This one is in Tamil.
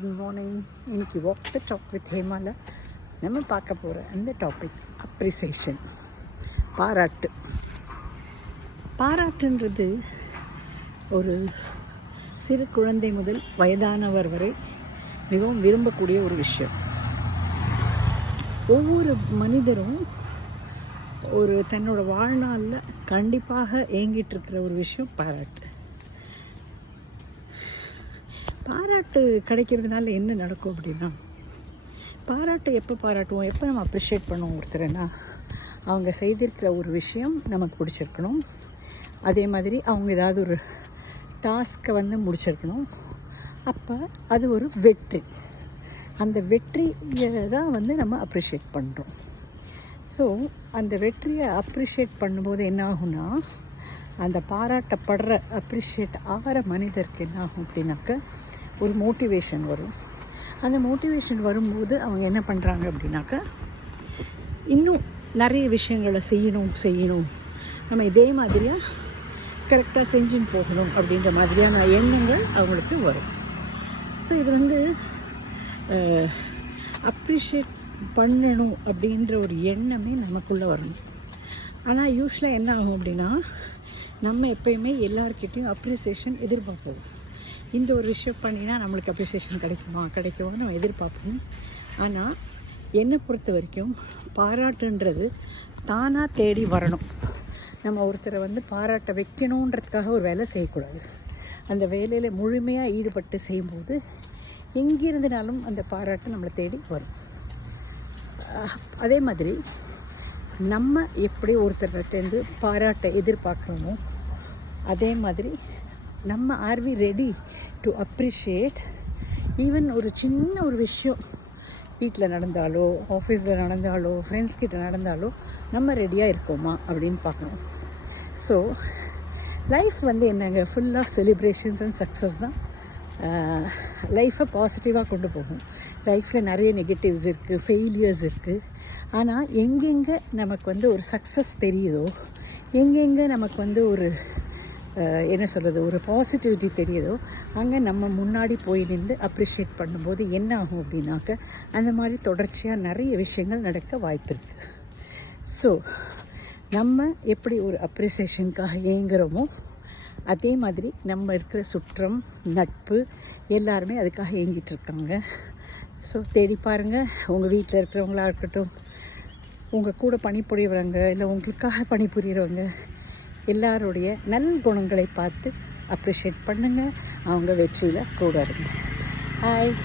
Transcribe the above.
குட் மார்னிங் இன்னைக்கு வாக் த டாக் வித் ஹேமால நம்ம பார்க்க போகிற அந்த டாபிக் அப்ரிசியேஷன் பாராட்டு. பாராட்டுன்றது ஒரு சிறு குழந்தை முதல் வயதானவர் வரை மிகவும் விரும்பக்கூடிய ஒரு விஷயம். ஒவ்வொரு மனிதரும் ஒரு தன்னோட வாழ்நாளில் கண்டிப்பாக ஏங்கிட்டு இருக்கிற ஒரு விஷயம் பாராட்டு. பாராட்டு கிடைக்கிறதுனால என்ன நடக்கும் அப்படின்னா பாராட்டு எப்போ பாராட்டுவோம்? எப்போ நம்ம அப்ரிஷியேட் பண்ணுவோம் ஒருத்தரைன்னா அவங்க செய்திருக்கிற ஒரு விஷயம் நமக்கு பிடிச்சிருக்கணும். அதே மாதிரி அவங்க ஏதாவது ஒரு டாஸ்க்கை வந்து முடிச்சிருக்கணும். அப்போ அது ஒரு வெற்றி. அந்த வெற்றியை தான் வந்து நம்ம அப்ரிஷியேட் பண்ணுறோம் ஸோ அந்த வெற்றியை அப்ரிஷியேட் பண்ணும்போது என்ன ஆகும்னா அந்த பாராட்டப்படுற அப்ரிஷியேட் ஆகிற மனிதருக்கு என்ன ஆகும் அப்படின்னாக்க ஒரு மோட்டிவேஷன் வரும். அந்த மோட்டிவேஷன் வரும்போது அவங்க என்ன பண்ணுறாங்க அப்படின்னாக்கா இன்னும் நிறைய விஷயங்களை செய்யணும் செய்யணும். நம்ம இதே மாதிரியாக கரெக்டாக செஞ்சுன்னு போகணும் அப்படின்ற மாதிரியான எண்ணங்கள் அவங்களுக்கு வரும். ஸோ இது வந்து அப்ரிஷியேட் பண்ணணும் அப்படின்ற ஒரு எண்ணமே நமக்குள்ளே வரணும் ஆனால் யூஸ்வலாக என்ன ஆகும் அப்படின்னா நம்ம எப்பயுமே எல்லாருக்கிட்டேயும் அப்ரிசியேஷன் எதிர்பார்ப்போம். இந்த ஒரு விஷயம் பண்ணினா நம்மளுக்கு அப்ரிசியேஷன் கிடைக்குமா? கிடைக்குமான்னு நம்ம எதிர்பார்ப்போம். ஆனால் என்னை பொறுத்த வரைக்கும் பாராட்டுன்றது தானாக தேடி வரணும். நம்ம ஒருத்தரை வந்து பாராட்ட வைக்கணுன்றதுக்காக ஒரு வேலை செய்யக்கூடாது. அந்த வேலையில் முழுமையாக ஈடுபட்டு செய்யும்போது எங்கிருந்துனாலும் அந்த பாராட்டு நம்மளை தேடி வரும். அதே மாதிரி நம்ம எப்படி ஒருத்தர்கிட்டேருந்து பாராட்டை எதிர்பார்க்குறோமோ அதே மாதிரி நம்ம are we ready to appreciate even ஒரு சின்ன ஒரு விஷயம்? வீட்டில் நடந்தாலோ ஆஃபீஸில் நடந்தாலோ ஃப்ரெண்ட்ஸ் கிட்ட நடந்தாலோ நம்ம ரெடியாக இருக்கோமா அப்படின்னு பார்க்கணும். ஸோ லைஃப் வந்து என்னங்க? Full of celebrations and success தான். லைஃப்பை பாசிட்டிவாக கொண்டு போகும். லைஃப்பில் நிறைய நெகட்டிவ்ஸ் இருக்குது ஃபெயிலியர்ஸ் இருக்குது ஆனால் எங்கெங்கே நமக்கு வந்து ஒரு சக்ஸஸ் தெரியுதோ எங்கெங்கே நமக்கு வந்து ஒரு என்ன சொல்கிறது ஒரு பாசிட்டிவிட்டி தெரியுதோ அங்கே நம்ம முன்னாடி போய் நின்று அப்ரிஷியேட் பண்ணும்போது என்ன ஆகும் அப்படின்னாக்க அந்த மாதிரி தொடர்ச்சியாக நிறைய விஷயங்கள் நடக்க வாய்ப்பு இருக்குது ஸோ நம்ம எப்படி ஒரு அப்ரிசியேஷனுக்காக இயங்குகிறோமோ அதே மாதிரி நம்ம இருக்கிற சுற்றம் நட்பு எல்லாருமே அதுக்காக ஏங்கிட்டு இருக்காங்க. ஸோ தேடி பாருங்கள் உங்கள் வீட்டில் இருக்கிறவங்களா இருக்கட்டும் உங்கள் கூட பணிபுரியவங்க இல்லை உங்களுக்காக பணிபுரியறவங்க எல்லாருடைய நல் குணங்களை பார்த்து அப்ரிஷியேட் பண்ணுங்கள் அவங்க வெற்றியில் கூட இருங்க. ஹாய்